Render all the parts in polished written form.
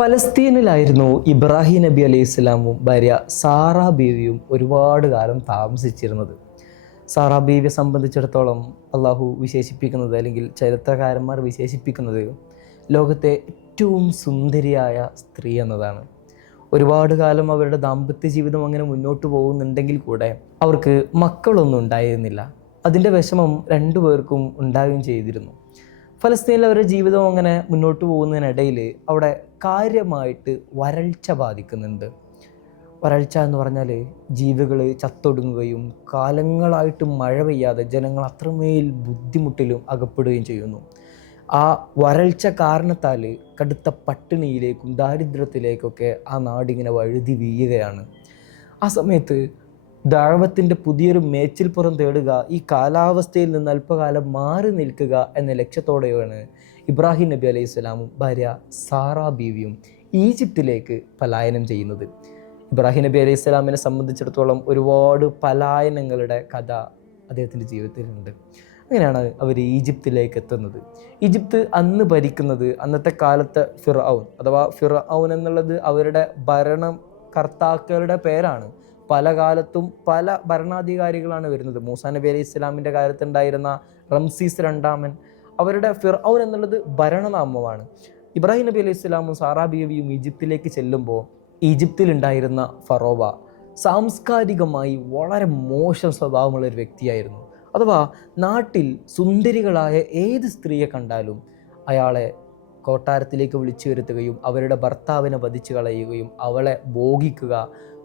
ഫലസ്തീനിലായിരുന്നു ഇബ്രാഹിം നബി അലൈഹി ഇസ്ലാമും ഭാര്യ സാറാ ബീവിയും ഒരുപാട് കാലം താമസിച്ചിരുന്നത്. സാറാ ബീവിയെ സംബന്ധിച്ചിടത്തോളം അള്ളാഹു വിശേഷിപ്പിക്കുന്നത്, അല്ലെങ്കിൽ ചരിത്രകാരന്മാർ വിശേഷിപ്പിക്കുന്നത്, ലോകത്തെ ഏറ്റവും സുന്ദരിയായ സ്ത്രീ എന്നതാണ്. ഒരുപാട് കാലം അവരുടെ ദാമ്പത്യ ജീവിതം അങ്ങനെ മുന്നോട്ട് പോകുന്നുണ്ടെങ്കിൽ കൂടെ അവർക്ക് മക്കളൊന്നും ഉണ്ടായിരുന്നില്ല. അതിൻ്റെ വിഷമം രണ്ടുപേർക്കും ഉണ്ടാവുകയും ചെയ്തിരുന്നു. ഫലസ്തീനിൽ അവരുടെ ജീവിതം അങ്ങനെ മുന്നോട്ട് പോകുന്നതിനിടയിൽ അവിടെ കാര്യമായിട്ട് വരൾച്ച ബാധിക്കുന്നുണ്ട്. വരൾച്ച എന്ന് പറഞ്ഞാൽ ജീവികൾ ചത്തൊടുങ്ങുകയും കാലങ്ങളായിട്ട് മഴ പെയ്യാതെ ജനങ്ങൾ അത്രമേൽ ബുദ്ധിമുട്ടിലും അകപ്പെടുകയും ചെയ്യുന്നു. ആ വരൾച്ച കാരണത്താൽ കടുത്ത പട്ടിണിയിലേക്കും ദാരിദ്ര്യത്തിലേക്കൊക്കെ ആ നാടിങ്ങനെ വഴുതി വീഴുകയാണ്. ആ സമയത്ത് ദഅവത്തിൻ്റെ പുതിയൊരു മേച്ചിൽപ്പുറം തേടുക, ഈ കാലാവസ്ഥയിൽ നിന്ന് അല്പകാലം മാറി നിൽക്കുക എന്ന ലക്ഷ്യത്തോടെയാണ് ഇബ്രാഹിം നബി അലൈഹി സ്വലാമും ഭാര്യ സാറാ ബീവിയും ഈജിപ്തിലേക്ക് പലായനം ചെയ്യുന്നത്. ഇബ്രാഹിം നബി അലൈഹി സ്വലാമിനെ സംബന്ധിച്ചിടത്തോളം ഒരുപാട് പലായനങ്ങളുടെ കഥ അദ്ദേഹത്തിൻ്റെ ജീവിതത്തിലുണ്ട്. അങ്ങനെയാണ് അവർ ഈജിപ്തിലേക്ക് എത്തുന്നത്. ഈജിപ്ത് അന്ന് ഭരിക്കുന്നത് അന്നത്തെ കാലത്തെ ഫിർഔൻ, അഥവാ ഫിർഔൻ എന്നുള്ളത് അവരുടെ ഭരണകർത്താക്കളുടെ പേരാണ്. പല കാലത്തും പല ഭരണാധികാരികളാണ് വരുന്നത്. മൂസാ നബി അലൈഹി ഇസ്ലാമിൻ്റെ കാലത്തുണ്ടായിരുന്ന റംസീസ് രണ്ടാമൻ, അവരുടെ ഫിർഔൻ എന്നുള്ളത് ഭരണനാമമാണ്. ഇബ്രാഹിം നബി അലൈഹി ഇസ്ലാമും സാറാ ബീവിയും ഈജിപ്തിലേക്ക് ചെല്ലുമ്പോൾ ഈജിപ്തിലുണ്ടായിരുന്ന ഫറോവ സാംസ്കാരികമായി വളരെ മോശം സ്വഭാവമുള്ള ഒരു വ്യക്തിയായിരുന്നു. അഥവാ നാട്ടിൽ സുന്ദരികളായ ഏത് സ്ത്രീയെ കണ്ടാലും അയാളെ കൊട്ടാരത്തിലേക്ക് വിളിച്ചു വരുത്തുകയും അവരുടെ ഭർത്താവിനെ വധിച്ചു കളയുകയും അവളെ ഭോഗിക്കുക,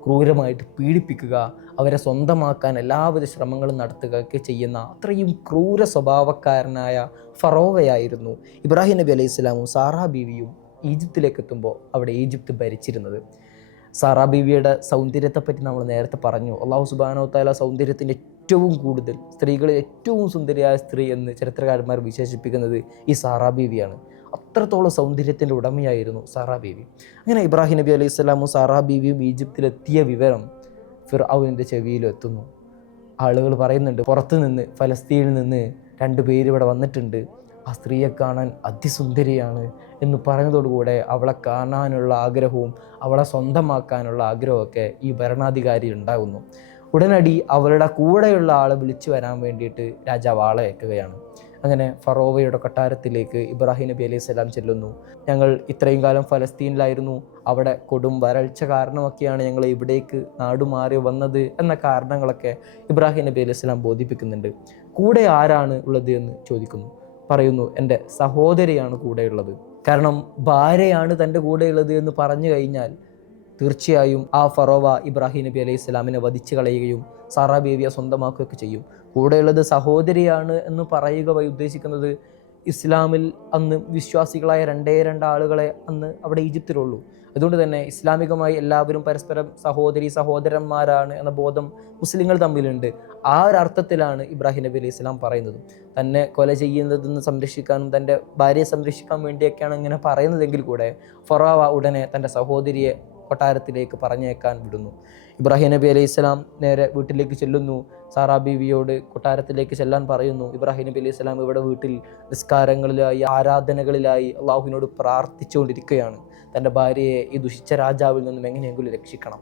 ക്രൂരമായിട്ട് പീഡിപ്പിക്കുക, അവരെ സ്വന്തമാക്കാൻ എല്ലാവിധ ശ്രമങ്ങളും നടത്തുകയൊക്കെ ചെയ്യുന്ന അത്രയും ക്രൂര സ്വഭാവക്കാരനായ ഫറോവയായിരുന്നു ഇബ്രാഹിം നബി അലൈഹി സ്വലാമും സാറാ ബീവിയും ഈജിപ്തിലേക്ക് എത്തുമ്പോൾ അവിടെ ഈജിപ്ത് ഭരിച്ചിരുന്നത്. സാറാ ബീവിയുടെ സൗന്ദര്യത്തെപ്പറ്റി നമ്മൾ നേരത്തെ പറഞ്ഞു. അള്ളാഹു സുബ്ഹാനഹു വ തആല സൗന്ദര്യത്തിൻ്റെ ഏറ്റവും കൂടുതൽ സ്ത്രീകളിൽ ഏറ്റവും സുന്ദരിയായ സ്ത്രീ എന്ന് ചരിത്രകാരന്മാർ വിശേഷിപ്പിക്കുന്നത് ഈ സാറാ ബീവിയാണ്. അത്രത്തോളം സൗന്ദര്യത്തിൻ്റെ ഉടമയായിരുന്നു സാറാ ബീവി. അങ്ങനെ ഇബ്രാഹിം നബി അലൈഹി സ്വലാമും സാറാ ബീവിയും ഈജിപ്തിലെത്തിയ വിവരം ഫിർഔനിൻ്റെ ചെവിയിലും എത്തുന്നു. ആളുകൾ പറയുന്നുണ്ട്, പുറത്തു നിന്ന് ഫലസ്തീനിൽ നിന്ന് 2 പേര് ഇവിടെ വന്നിട്ടുണ്ട്, ആ സ്ത്രീയെ കാണാൻ അതിസുന്ദരിയാണ് എന്ന് പറഞ്ഞതോടുകൂടെ അവളെ കാണാനുള്ള ആഗ്രഹവും അവളെ സ്വന്തമാക്കാനുള്ള ആഗ്രഹമൊക്കെ ഈ ഭരണാധികാരി ഉണ്ടാകുന്നു. ഉടനടി അവളുടെ കൂടെയുള്ള ആളെ വിളിച്ചു വരാൻ വേണ്ടിയിട്ട് രാജാവ് ആളെ അയക്കുകയാണ്. അങ്ങനെ ഫറോവയുടെ കൊട്ടാരത്തിലേക്ക് ഇബ്രാഹിം നബി അലൈഹി സ്വലാം ചെല്ലുന്നു. ഞങ്ങൾ ഇത്രയും കാലം ഫലസ്തീനിലായിരുന്നു, അവിടെ കൊടും വരൾച്ച കാരണമൊക്കെയാണ് ഞങ്ങൾ ഇവിടേക്ക് നാടുമാറി വന്നത് എന്ന കാരണങ്ങളൊക്കെ ഇബ്രാഹിം നബി അലൈഹി സ്വലാം ബോധിപ്പിക്കുന്നുണ്ട്. കൂടെ ആരാണ് ഉള്ളത് എന്ന് ചോദിക്കുന്നു. പറയുന്നു, എൻ്റെ സഹോദരിയാണ് കൂടെയുള്ളത്. കാരണം ഭാര്യയാണ് തൻ്റെ കൂടെയുള്ളത് എന്ന് പറഞ്ഞു കഴിഞ്ഞാൽ തീർച്ചയായും ആ ഫറോവ ഇബ്രാഹിം നബി അലൈഹി സ്വലാമിനെ വധിച്ചു കളയുകയും സാറാ ബീവിയെ സ്വന്തമാക്കുകയൊക്കെ ചെയ്യും. കൂടെയുള്ളത് സഹോദരിയാണ് എന്ന് പറയുക വഴി ഉദ്ദേശിക്കുന്നത് ഇസ്ലാമിൽ അന്ന് വിശ്വാസികളായ 2 ആളുകളെ അന്ന് അവിടെ ഈജിപ്തിലുള്ളൂ. അതുകൊണ്ട് തന്നെ ഇസ്ലാമികമായി എല്ലാവരും പരസ്പരം സഹോദരന്മാരാണ് എന്ന ബോധം മുസ്ലിങ്ങൾ തമ്മിലുണ്ട്. ആ ഒരു അർത്ഥത്തിലാണ് ഇബ്രാഹിം നബി അലൈഹി സ്വലാം പറയുന്നത്. തന്നെ കൊല ചെയ്യുന്നതെന്ന് സംരക്ഷിക്കാനും തൻ്റെ ഭാര്യയെ സംരക്ഷിക്കാൻ വേണ്ടിയൊക്കെയാണ് ഇങ്ങനെ പറയുന്നതെങ്കിൽ കൂടെ ഫറോവ ഉടനെ തൻ്റെ സഹോദരിയെ കൊട്ടാരത്തിലേക്ക് പറഞ്ഞേക്കാൻ വിടുന്നു. ഇബ്രാഹിം നബി അലൈഹി സ്വലാം നേരെ വീട്ടിലേക്ക് ചെല്ലുന്നു. സാറാ ബീവിയോട് കൊട്ടാരത്തിലേക്ക് ചെല്ലാൻ പറയുന്നു. ഇബ്രാഹിം നബി അലൈഹി സ്വലാം ഇവിടെ വീട്ടിൽ നിസ്കാരങ്ങളിലായി, ആരാധനകളിലായി അള്ളാഹുവിനോട് പ്രാർത്ഥിച്ചുകൊണ്ടിരിക്കുകയാണ്. തൻ്റെ ഭാര്യയെ ഈ ദുഷിച്ച രാജാവിൽ നിന്നും എങ്ങനെയെങ്കിലും രക്ഷിക്കണം.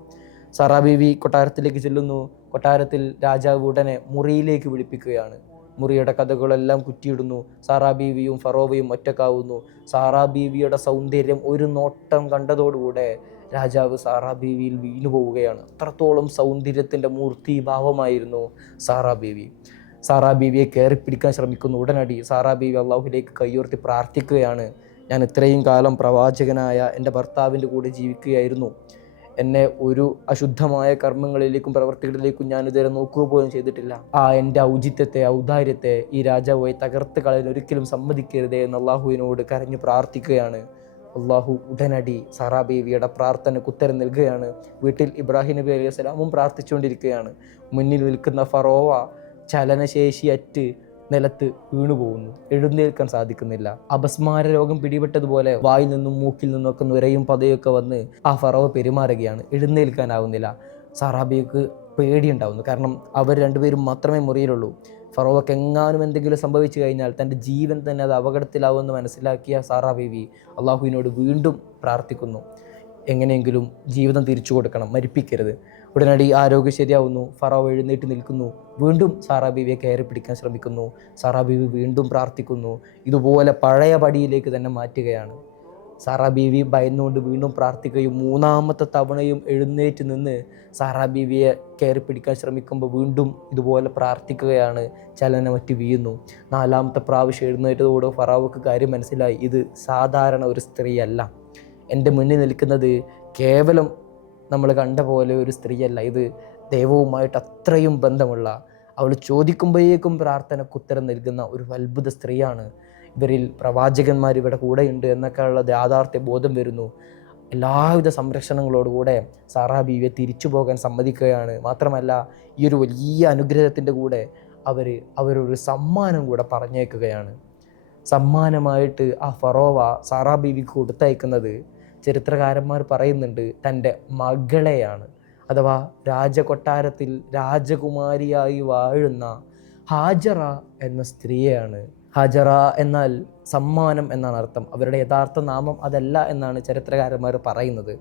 സാറാ ബീവി കൊട്ടാരത്തിലേക്ക് ചെല്ലുന്നു. കൊട്ടാരത്തിൽ രാജാവ് ഉടനെ മുറിയിലേക്ക് വിളിപ്പിക്കുകയാണ്. മുറിയുടെ കഥകളെല്ലാം കുറ്റിയിടുന്നു. സാറാ ബീവിയും ഫറോവയും ഒറ്റക്കാവുന്നു. സാറാ ബീവിയുടെ സൗന്ദര്യം ഒരു നോട്ടം കണ്ടതോടുകൂടെ രാജാവ് സാറാ ബീവിയിൽ വീണു പോവുകയാണ്. അത്രത്തോളം സൗന്ദര്യത്തിൻ്റെ മൂർത്തിഭാവമായിരുന്നു സാറാ ബീവി. സാറാ ബീവിയെ കയറിപ്പിടിക്കാൻ ശ്രമിക്കുന്നു. ഉടനടി സാറാ ബീവി അള്ളാഹുവിലേക്ക് കൈയുയർത്തി പ്രാർത്ഥിക്കുകയാണ്. ഞാൻ ഇത്രയും കാലം പ്രവാചകനായ എൻ്റെ ഭർത്താവിൻ്റെ കൂടെ ജീവിക്കുകയായിരുന്നു. എന്നെ ഒരു അശുദ്ധമായ കർമ്മങ്ങളിലേക്കും പ്രവർത്തികളിലേക്കും ഞാൻ ഇതുവരെ നോക്കുക പോലും ചെയ്തിട്ടില്ല. എൻ്റെ ഔചിത്യത്തെ, ഔദാര്യത്തെ ഈ രാജാവുമായി തകർത്ത് കളയാൻ ഒരിക്കലും സമ്മതിക്കരുതേ എന്ന് അള്ളാഹുവിനോട് കരഞ്ഞു പ്രാർത്ഥിക്കുകയാണ്. അള്ളാഹു ഉടനടി സാറാ ബീവിയുടെ പ്രാർത്ഥനയ്ക്ക് ഉത്തരം നൽകുകയാണ്. വീട്ടിൽ ഇബ്രാഹിം നബി അലൈഹി സ്വലാമും പ്രാർത്ഥിച്ചുകൊണ്ടിരിക്കുകയാണ്. മുന്നിൽ നിൽക്കുന്ന ഫറോവ ചലനശേഷിയറ്റ് നിലത്ത് വീണുപോകുന്നു. എഴുന്നേൽക്കാൻ സാധിക്കുന്നില്ല. അപസ്മാര രോഗം പിടിപെട്ടതുപോലെ വായിൽ നിന്നും മൂക്കിൽ നിന്നൊക്കെ നുരയും പതയൊക്കെ വന്ന് ആ ഫറോവ പെരുമാറുകയാണ്. എഴുന്നേൽക്കാനാവുന്നില്ല. സാറാ ബീവിക്ക് പേടിയുണ്ടാവുന്നു. കാരണം അവർ 2 പേരും മാത്രമേ മുറിയിലുള്ളൂ. ഫറോവക്ക് എങ്ങാനും എന്തെങ്കിലും സംഭവിച്ചു കഴിഞ്ഞാൽ തൻ്റെ ജീവൻ തന്നെ അത് അപകടത്തിലാവുമെന്ന് മനസ്സിലാക്കിയ സാറാ ബീവി അള്ളാഹുവിനോട് വീണ്ടും പ്രാർത്ഥിക്കുന്നു, എങ്ങനെയെങ്കിലും ജീവിതം തിരിച്ചു കൊടുക്കണം, മരിപ്പിക്കരുത്. ഉടനടി ആരോഗ്യം ശരിയാവുന്നു. ഫറോവ എഴുന്നേറ്റ് നിൽക്കുന്നു, വീണ്ടും സാറാ ബീവിയെ കയറി പിടിക്കാൻ ശ്രമിക്കുന്നു. സാറാ ബീവി വീണ്ടും പ്രാർത്ഥിക്കുന്നു, ഇതുപോലെ പഴയ പടിയിലേക്ക് തന്നെ മാറ്റുകയാണ്. സാറാ ബീവി ഭയന്നുകൊണ്ട് വീണ്ടും പ്രാർത്ഥിക്കുകയും മൂന്നാമത്തെ തവണയും എഴുന്നേറ്റ് നിന്ന് സാറാ ബീവിയെ കയറി പിടിക്കാൻ ശ്രമിക്കുമ്പോൾ വീണ്ടും ഇതുപോലെ പ്രാർത്ഥിക്കുകയാണ്, ചലനമറ്റ് വീഴുന്നു. നാലാമത്തെ പ്രാവശ്യം എഴുന്നേറ്റതോടെ ഫറോവക്ക് കാര്യം മനസ്സിലായി, ഇത് സാധാരണ ഒരു സ്ത്രീയല്ല, എൻ്റെ മുന്നിൽ നിൽക്കുന്നത് കേവലം നമ്മൾ കണ്ട പോലെ ഒരു സ്ത്രീയല്ല, ഇത് ദൈവവുമായിട്ട് അത്രയും ബന്ധമുള്ള, അവൾ ചോദിക്കുമ്പോഴേക്കും പ്രാർത്ഥനയ്ക്ക് ഉത്തരം നൽകുന്ന ഒരു അത്ഭുത സ്ത്രീയാണ്. ഇവരിൽ പ്രവാചകന്മാർ ഇവിടെ കൂടെയുണ്ട് എന്നൊക്കെയുള്ള യാഥാർത്ഥ്യ ബോധം വരുന്നു. എല്ലാവിധ സംരക്ഷണങ്ങളോടുകൂടെ സാറാ ബീവിയെ തിരിച്ചു പോകാൻ സമ്മതിക്കുകയാണ്. മാത്രമല്ല ഈ ഒരു വലിയ അനുഗ്രഹത്തിൻ്റെ കൂടെ അവരൊരു സമ്മാനം കൂടെ പറഞ്ഞേക്കുകയാണ്. സമ്മാനമായിട്ട് ആ ഫറോവ സാറാ ബീവിക്ക് കൊടുത്തയക്കുന്നത് ചരിത്രകാരന്മാർ പറയുന്നുണ്ട്, തൻ്റെ മകളെയാണ്. അഥവാ രാജകൊട്ടാരത്തിൽ രാജകുമാരിയായി വാഴുന്ന ഹാജറ എന്ന സ്ത്രീയെയാണ്. ഹാജറ എന്നാൽ സമ്മാനം എന്നാണ് അർത്ഥം. അവരുടെ യഥാർത്ഥ നാമം അതല്ല എന്നാണ് ചരിത്രകാരന്മാർ പറയുന്നത്.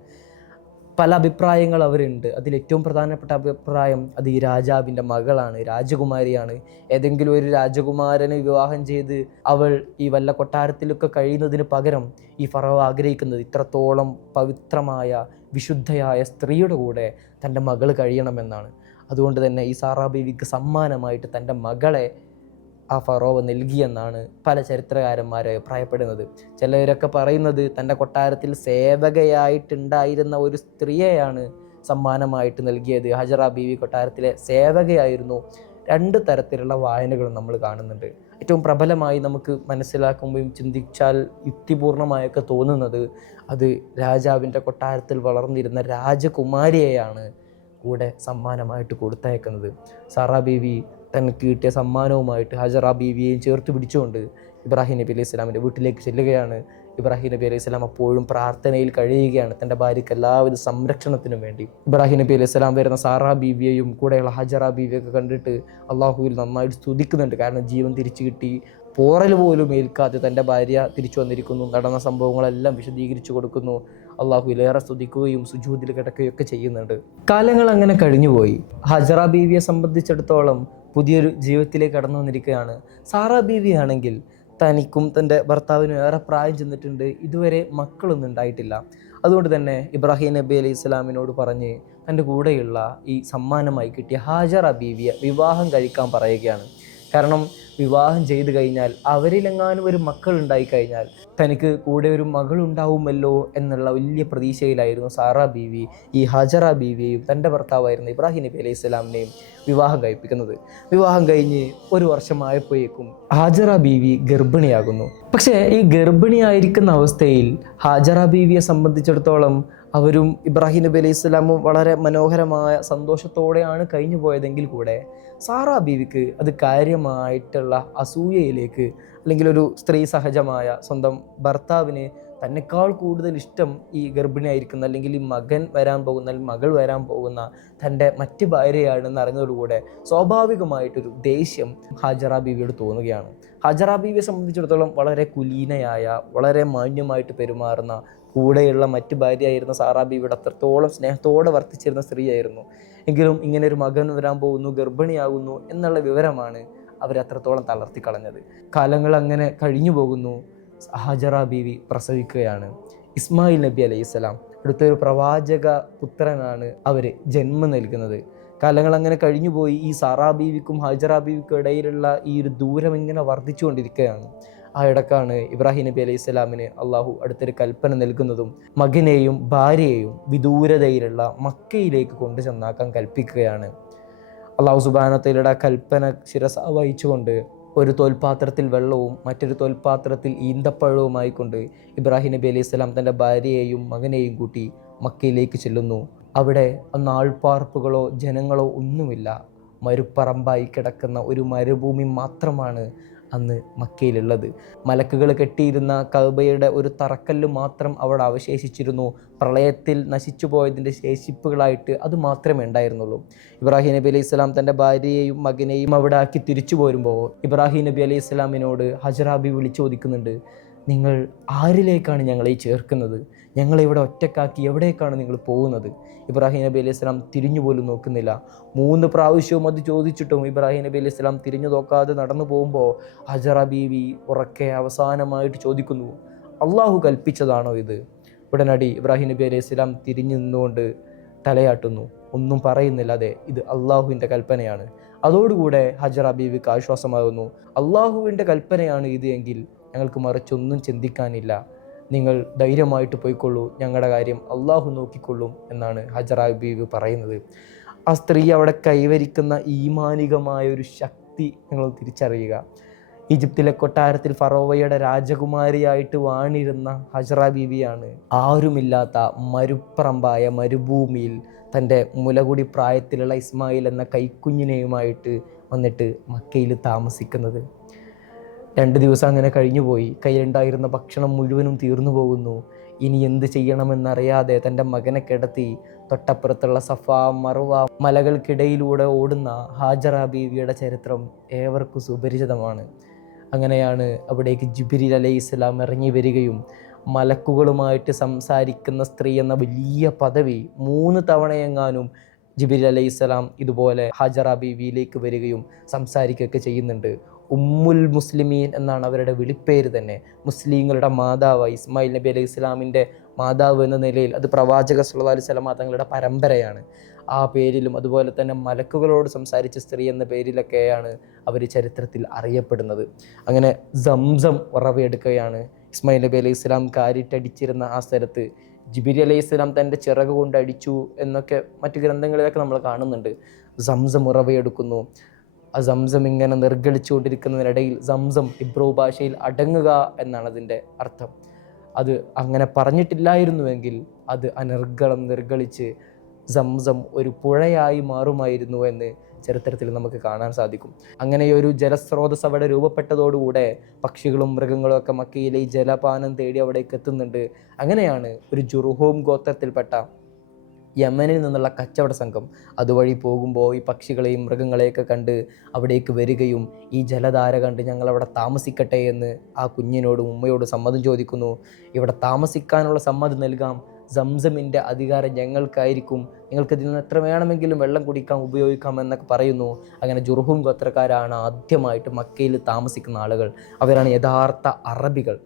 പല അഭിപ്രായങ്ങൾ അവരുണ്ട്. അതിലേറ്റവും പ്രധാനപ്പെട്ട അഭിപ്രായം അത് ഈ രാജാവിൻ്റെ മകളാണ്, രാജകുമാരിയാണ്. ഏതെങ്കിലും ഒരു രാജകുമാരനെ വിവാഹം ചെയ്ത് അവൾ ഈ വല്ല കൊട്ടാരത്തിലൊക്കെ കഴിയുന്നതിന് പകരം ഈ ഫറോവ ആഗ്രഹിക്കുന്നത് ഇത്രത്തോളം പവിത്രമായ വിശുദ്ധയായ സ്ത്രീയുടെ കൂടെ തൻ്റെ മകൾ കഴിയണമെന്നാണ്. അതുകൊണ്ട് തന്നെ ഈ സാറാ ബീവിക്ക് സമ്മാനമായിട്ട് തൻ്റെ മകളെ ആ ഫറോവ നൽകിയെന്നാണ് പല ചരിത്രകാരന്മാർ അഭിപ്രായപ്പെടുന്നത്. ചിലരൊക്കെ പറയുന്നത് തൻ്റെ കൊട്ടാരത്തിൽ സേവകയായിട്ടുണ്ടായിരുന്ന ഒരു സ്ത്രീയെയാണ് സമ്മാനമായിട്ട് നൽകിയത്. ഹജറ ബീവി കൊട്ടാരത്തിലെ സേവകയായിരുന്നു. രണ്ട് തരത്തിലുള്ള വായനകളും നമ്മൾ കാണുന്നുണ്ട്. ഏറ്റവും പ്രബലമായി നമുക്ക് മനസ്സിലാക്കുമ്പോഴും ചിന്തിച്ചാൽ യുക്തിപൂർണമായൊക്കെ തോന്നുന്നത് അത് രാജാവിൻ്റെ കൊട്ടാരത്തിൽ വളർന്നിരുന്ന രാജകുമാരിയെയാണ് കൂടെ സമ്മാനമായിട്ട് കൊടുത്തയക്കുന്നത്. സാറാ ബീവി തനിക്ക് കിട്ടിയ സമ്മാനവുമായിട്ട് ഹജറ ബീവിയെയും ചേർത്ത് പിടിച്ചുകൊണ്ട് ഇബ്രാഹിം നബി അലൈഹി സ്വലാമിൻ്റെ വീട്ടിലേക്ക് ചെല്ലുകയാണ്. ഇബ്രാഹിം നബി അലൈഹി സ്വലാം അപ്പോഴും പ്രാർത്ഥനയിൽ കഴിയുകയാണ്, തൻ്റെ ഭാര്യയ്ക്ക് എല്ലാവിധ സംരക്ഷണത്തിനും വേണ്ടി. ഇബ്രാഹിം നബി അലൈഹി സ്വലാം വരുന്ന സാറാ ബീവിയെയും കൂടെയുള്ള ഹജറ ബീവിയൊക്കെ കണ്ടിട്ട് അള്ളാഹുവിൽ നന്നായിട്ട് സ്തുതിക്കുന്നുണ്ട്. കാരണം ജീവൻ തിരിച്ചു കിട്ടി, പോറൽ പോലും ഏൽക്കാതെ തൻ്റെ ഭാര്യ തിരിച്ചു വന്നിരിക്കുന്നു. നടന്ന സംഭവങ്ങളെല്ലാം വിശദീകരിച്ചു കൊടുക്കുന്നു. അള്ളാഹുവിലേറെ സ്തുതിക്കുകയും സുജൂദിൽ കിടക്കുകയൊക്കെ ചെയ്യുന്നുണ്ട്. കാലങ്ങൾ അങ്ങനെ കഴിഞ്ഞുപോയി. ഹജറ ബീവിയെ സംബന്ധിച്ചിടത്തോളം പുതിയൊരു ജീവിതത്തിലേക്ക് കടന്നു വന്നിരിക്കുകയാണ്. സാറാ ബീവി ആണെങ്കിൽ തനിക്കും തൻ്റെ ഭർത്താവിനും ഏറെ പ്രായം ചെന്നിട്ടുണ്ട്, ഇതുവരെ മക്കളൊന്നും ഉണ്ടായിട്ടില്ല. അതുകൊണ്ട് തന്നെ ഇബ്രാഹിം നബി അലൈഹി സ്വലാമിനോട് പറഞ്ഞ് തൻ്റെ കൂടെയുള്ള ഈ സമ്മാനമായി കിട്ടിയ ഹാജറ ബീവിയെ വിവാഹം കഴിക്കാൻ പറയുകയാണ്. കാരണം വിവാഹം ചെയ്തു കഴിഞ്ഞാൽ അവരിലെങ്ങാനും ഒരു മക്കൾ ഉണ്ടായിക്കഴിഞ്ഞാൽ തനിക്ക് കൂടെ ഒരു മകളുണ്ടാവുമല്ലോ എന്നുള്ള വലിയ പ്രതീക്ഷയിലായിരുന്നു സാറാ ബീവി ഈ ഹജറ ബീവിയെയും തൻ്റെ ഭർത്താവായിരുന്ന ഇബ്രാഹിം നബി അലൈഹി സ്വലാമിനെയും വിവാഹം കഴിപ്പിക്കുന്നത്. വിവാഹം കഴിഞ്ഞ് ഒരു വർഷമായപ്പോഴേക്കും ഹാജറ ബീവി ഗർഭിണിയാകുന്നു. പക്ഷേ ഈ ഗർഭിണിയായിരിക്കുന്ന അവസ്ഥയിൽ ഹാജറ ബീവിയെ സംബന്ധിച്ചിടത്തോളം അവരും ഇബ്രാഹിം നബി അലൈഹി സ്വലാമും വളരെ മനോഹരമായ സന്തോഷത്തോടെയാണ് കഴിഞ്ഞു പോയതെങ്കിൽ കൂടെ സാറാ ബീവിക്ക് അത് കാര്യമായിട്ടുള്ള അസൂയയിലേക്ക്, അല്ലെങ്കിൽ ഒരു സ്ത്രീ സഹജമായ സ്വന്തം ഭർത്താവിന് തന്നെക്കാൾ കൂടുതൽ ഇഷ്ടം ഈ ഗർഭിണിയായിരിക്കുന്ന, അല്ലെങ്കിൽ ഈ മകൻ വരാൻ പോകുന്ന, അല്ലെങ്കിൽ മകൾ വരാൻ പോകുന്ന തൻ്റെ മറ്റ് ഭാര്യയാണെന്ന് അറിഞ്ഞതോടുകൂടെ സ്വാഭാവികമായിട്ടൊരു ദേഷ്യം ഹാജറ ബീവിയോട് തോന്നുകയാണ്. ഹാജറ ബീവിയെ സംബന്ധിച്ചിടത്തോളം വളരെ കുലീനയായ, വളരെ മാന്യമായിട്ട് പെരുമാറുന്ന, കൂടെയുള്ള മറ്റ് ഭാര്യയായിരുന്ന സാറാ ബീവിയുടെ അത്രത്തോളം സ്നേഹത്തോടെ വർത്തിച്ചിരുന്ന സ്ത്രീയായിരുന്നു. എങ്കിലും ഇങ്ങനെ ഒരു മകൻ വരാൻ പോകുന്നു, ഗർഭിണിയാകുന്നു എന്നുള്ള വിവരമാണ് അവരത്രത്തോളം തളർത്തിക്കളഞ്ഞത്. കാലങ്ങൾ അങ്ങനെ കഴിഞ്ഞു പോകുന്നു. ഹാജറ ബീവി പ്രസവിക്കുകയാണ്. ഇസ്മായിൽ നബി അലൈഹി സ്വലാം, അടുത്തൊരു പ്രവാചക പുത്രനാണ് അവർ ജന്മം നൽകുന്നത്. കാലങ്ങൾ അങ്ങനെ കഴിഞ്ഞുപോയി. ഈ സാറാ ബീവിക്കും ഹാജറ ബീവിക്കും ഇടയിലുള്ള ഈ ഒരു ദൂരം ഇങ്ങനെ വർദ്ധിച്ചുകൊണ്ടിരിക്കുകയാണ്. ആ ഇടക്കാണ് ഇബ്രാഹിം നബി അലൈഹി സ്വലാമിന് അള്ളാഹു അടുത്തൊരു കൽപ്പന നൽകുന്നതും മകനെയും ഭാര്യയെയും വിദൂരതയിലുള്ള മക്കയിലേക്ക് കൊണ്ടു ചെന്നാക്കാൻ കൽപ്പിക്കുകയാണ്. അള്ളാഹു സുബ്ഹാനഹു വ തആലയുടെ കൽപ്പന ശിരസ വഹിച്ചുകൊണ്ട് ഒരു തോൽപാത്രത്തിൽ വെള്ളവും മറ്റൊരു തോൽപാത്രത്തിൽ ഈന്തപ്പഴവുമായി കൊണ്ട് ഇബ്രാഹിം നബി അലൈഹി സ്വലാം തൻ്റെ ഭാര്യയെയും മകനെയും കൂട്ടി മക്കയിലേക്ക് ചെല്ലുന്നു. അവിടെ അന്ന് ആൾപ്പാർപ്പുകളോ ജനങ്ങളോ ഒന്നുമില്ല. മരുപ്പറമ്പായി കിടക്കുന്ന ഒരു മരുഭൂമി മാത്രമാണ് അന്ന് മക്കയിലുള്ളത്. മലക്കുകൾ കെട്ടിയിരുന്ന കഅബയുടെ ഒരു തറക്കല്ല് മാത്രം അവിടെ അവശേഷിച്ചിരുന്നു. പ്രളയത്തിൽ നശിച്ചു പോയതിൻ്റെ ശേഷിപ്പുകളായിട്ട് അത് മാത്രമേ ഉണ്ടായിരുന്നുള്ളൂ. ഇബ്രാഹിം നബി അലൈഹി സ്വലാം തൻ്റെ ഭാര്യയെയും മകനെയും അവിടെ ആക്കി തിരിച്ചു പോരുമ്പോൾ ഇബ്രാഹിം നബി അലൈഹി സ്വലാമിനോട് ഹജറ ബീവി വിളിച്ചു ചോദിക്കുന്നുണ്ട്, നിങ്ങൾ ആരിലേക്കാണ് ഞങ്ങളെ ചേർക്കുന്നത്? ഞങ്ങളെ ഇവിടെ ഒറ്റക്കാക്കി എവിടേക്കാണ് നിങ്ങൾ പോകുന്നത്? ഇബ്രാഹിം നബി അലൈഹി സ്വലാം തിരിഞ്ഞു പോലും നോക്കുന്നില്ല. 3 പ്രാവശ്യവും അത് ചോദിച്ചിട്ടും ഇബ്രാഹിം നബി അലൈഹി സ്വലാം തിരിഞ്ഞു നോക്കാതെ നടന്നു പോകുമ്പോൾ ഹജറ ബീവി ഉറക്കെ അവസാനമായിട്ട് ചോദിക്കുന്നു, അള്ളാഹു കൽപ്പിച്ചതാണോ ഇത്? ഉടനടി ഇബ്രാഹിം നബി അലൈഹി സ്വലാം തിരിഞ്ഞു നിന്നുകൊണ്ട് തലയാട്ടുന്നു, ഒന്നും പറയുന്നില്ല. അതെ, ഇത് അള്ളാഹുവിൻ്റെ കൽപ്പനയാണ്. അതോടുകൂടെ ഹജറ ബീവിക്ക് ആശ്വാസമാകുന്നു. അള്ളാഹുവിൻ്റെ കൽപ്പനയാണ് ഇത് എങ്കിൽ ഞങ്ങൾക്ക് മറിച്ചൊന്നും ചിന്തിക്കാനില്ല, നിങ്ങൾ ധൈര്യമായിട്ട് പോയിക്കൊള്ളൂ, ഞങ്ങളുടെ കാര്യം അള്ളാഹു നോക്കിക്കൊള്ളും എന്നാണ് ഹജറ ബീവി പറയുന്നത്. ആ സ്ത്രീ അവിടെ കൈവരിക്കുന്ന ഈമാനികമായൊരു ശക്തി നിങ്ങൾ തിരിച്ചറിയുക. ഈജിപ്തിലെ കൊട്ടാരത്തിൽ ഫറോവയുടെ രാജകുമാരിയായിട്ട് വാണിരുന്ന ഹജറ ബീവിയാണ് ആരുമില്ലാത്ത മരുപ്പറമ്പായ മരുഭൂമിയിൽ തൻ്റെ മുലകുടി പ്രായത്തിലുള്ള ഇസ്മായിൽ എന്ന കൈക്കുഞ്ഞിനെയുമായിട്ട് വന്നിട്ട് മക്കയിൽ താമസിക്കുന്നത്. 2 ദിവസം അങ്ങനെ കഴിഞ്ഞുപോയി. കയ്യിലുണ്ടായിരുന്ന ഭക്ഷണം മുഴുവനും തീർന്നു പോകുന്നു. ഇനി എന്ത് ചെയ്യണമെന്നറിയാതെ തൻ്റെ മകനെ കിടത്തി തൊട്ടപ്പുറത്തുള്ള സഫ മറുവ മലകൾക്കിടയിലൂടെ ഓടുന്ന ഹാജറ ബീവിയുടെ ചരിത്രം ഏവർക്കും സുപരിചിതമാണ്. അങ്ങനെയാണ് അവിടേക്ക് ജിബ്രീൽ അലൈഹിസ്സലാം ഇറങ്ങി വരികയും മലക്കുകളുമായിട്ട് സംസാരിക്കുന്ന സ്ത്രീ എന്ന വലിയ പദവി 3 തവണയെങ്ങാനും ജിബ്രീൽ അലൈഹിസ്സലാം ഇതുപോലെ ഹാജറ ബീവിയിലേക്ക് വരികയും സംസാരിക്കുകയൊക്കെ ചെയ്യുന്നുണ്ട്. ഉമ്മുൽ മുസ്ലിമീൻ എന്നാണ് അവരുടെ വിളിപ്പേര് തന്നെ. മുസ്ലിങ്ങളുടെ മാതാവ്, ഇസ്മായിൽ നബി അലൈഹി ഇസ്ലാമിൻ്റെ മാതാവ് എന്ന നിലയിൽ അത് പ്രവാചക സല്ലല്ലാഹു അലൈഹി വസല്ലം തങ്ങളുടെ പരമ്പരയാണ്. ആ പേരിലും അതുപോലെ തന്നെ മലക്കുകളോട് സംസാരിച്ച സ്ത്രീ എന്ന പേരിലൊക്കെയാണ് അവർ ചരിത്രത്തിൽ അറിയപ്പെടുന്നത്. അങ്ങനെ സംസം ഉറവയെടുക്കുകയാണ്. ഇസ്മായിൽ നബി അലൈഹി ഇസ്ലാം കാരിട്ടടിച്ചിരുന്ന ആ സ്ഥലത്ത് ജിബ്രീൽ അലൈഹി ഇസ്ലാം തൻ്റെ ചിറക് കൊണ്ട് അടിച്ചു എന്നൊക്കെ മറ്റു ഗ്രന്ഥങ്ങളിലൊക്കെ നമ്മൾ കാണുന്നുണ്ട്. സംസം ഉറവയെടുക്കുന്നു. ആ സംസം ഇങ്ങനെ നിർഗളിച്ചുകൊണ്ടിരിക്കുന്നതിനിടയിൽ സംസം ഇബ്രൂ ഭാഷയിൽ അടങ്ങുക എന്നാണ് അതിൻ്റെ അർത്ഥം. അത് അങ്ങനെ പറഞ്ഞിട്ടില്ലായിരുന്നുവെങ്കിൽ അത് അനർഗളം നിർഗളിച്ച് സംസം ഒരു പുഴയായി മാറുമായിരുന്നു എന്ന് ചരിത്രത്തിൽ നമുക്ക് കാണാൻ സാധിക്കും. അങ്ങനെ ഒരു ജലസ്രോതസ് അവിടെ രൂപപ്പെട്ടതോടുകൂടെ പക്ഷികളും മൃഗങ്ങളും ഒക്കെ മക്കയിലെ ഈ ജലപാനം തേടി അവിടേക്ക് എത്തുന്നുണ്ട്. അങ്ങനെയാണ് ഒരു ജുർഹൂം ഗോത്രത്തിൽപ്പെട്ട യമനിൽ നിന്നുള്ള കച്ചവട സംഘം അതുവഴി പോകുമ്പോൾ ഈ പക്ഷികളെയും മൃഗങ്ങളെയൊക്കെ കണ്ട് അവിടേക്ക് വരികയും ഈ ജലധാര കണ്ട് ഞങ്ങളവിടെ താമസിക്കട്ടെ എന്ന് ആ കുഞ്ഞിനോടും ഉമ്മയോടും സമ്മതം ചോദിക്കുന്നു. ഇവിടെ താമസിക്കാനുള്ള സമ്മതം നൽകാം, സംസമിൻ്റെ അധികാരം ഞങ്ങൾക്കായിരിക്കും, നിങ്ങൾക്ക് ഇതിൽ നിന്ന് എത്ര വേണമെങ്കിലും വെള്ളം കുടിക്കാം, ഉപയോഗിക്കാം എന്നൊക്കെ പറയുന്നു. അങ്ങനെ ജുർഹൂം ഗോത്രക്കാരാണ് ആദ്യമായിട്ട് മക്കയിൽ താമസിക്കുന്ന ആളുകൾ. അവരാണ് യഥാർത്ഥ അറബികൾ.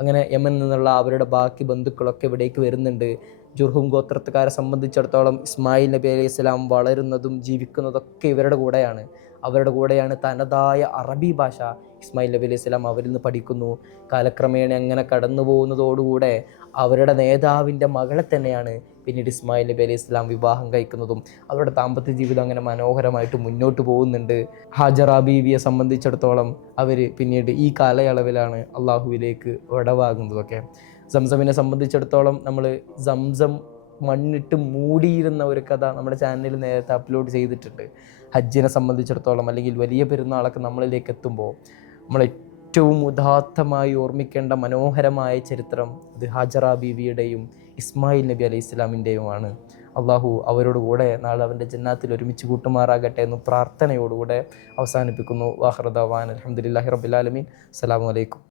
അങ്ങനെ യമനിൽ നിന്നുള്ള അവരുടെ ബാക്കി ബന്ധുക്കളൊക്കെ ഇവിടേക്ക് വരുന്നുണ്ട്. ജുർഹൂം ഗോത്രക്കാരെ സംബന്ധിച്ചിടത്തോളം ഇസ്മായിൽ നബി അലൈഹി സ്വലാം വളരുന്നതും ജീവിക്കുന്നതൊക്കെ ഇവരുടെ കൂടെയാണ്. അവരുടെ കൂടെയാണ് തനതായ അറബി ഭാഷ ഇസ്മായിൽ നബി അലൈഹി സ്വലാം അവരിൽ നിന്ന് പഠിക്കുന്നു. കാലക്രമേണ അങ്ങനെ കടന്നു പോകുന്നതോടുകൂടെ അവരുടെ നേതാവിൻ്റെ മകളെ തന്നെയാണ് പിന്നീട് ഇസ്മായിൽ നബി അലൈഹി സ്വലാം വിവാഹം കഴിക്കുന്നതും. അവരുടെ ദാമ്പത്യ ജീവിതം അങ്ങനെ മനോഹരമായിട്ട് മുന്നോട്ട് പോകുന്നുണ്ട്. ഹാജറ ബീവിയെ സംബന്ധിച്ചിടത്തോളം അവർ പിന്നീട് ഈ കാലയളവിലാണ് അള്ളാഹുവിലേക്ക് വടവാകുന്നതൊക്കെ. സംസമിനെ സംബന്ധിച്ചിടത്തോളം നമ്മൾ സംസം മണ്ണിട്ട് മൂടിയിരുന്ന ഒരു കഥ നമ്മുടെ ചാനലിൽ നേരത്തെ അപ്ലോഡ് ചെയ്തിട്ടുണ്ട്. ഹജ്ജിനെ സംബന്ധിച്ചിടത്തോളം അല്ലെങ്കിൽ വലിയ പെരുന്നാളൊക്കെ നമ്മളിലേക്ക് എത്തുമ്പോൾ നമ്മൾ ഏറ്റവും ഉദാത്തമായി ഓർമ്മിക്കേണ്ട മനോഹരമായ ചരിത്രം അത് ഹാജറ ബീവിയുടെയും ഇസ്മായിൽ നബി അലൈഹി ഇസ്ലാമിൻ്റെയുമാണ്. അള്ളാഹു അവരോട് കൂടെ നാളെ അവൻ്റെ ജന്നാത്തിൽ ഒരുമിച്ച് കൂട്ടുമാറാകട്ടെ എന്ന് പ്രാർത്ഥനയോടുകൂടെ അവസാനിപ്പിക്കുന്നു. വാഖിറു ദഅ്വാനാ അൽഹംദുലില്ലാഹി റബ്ബിൽ ആലമീൻ. അസ്സലാമു അലൈക്കും.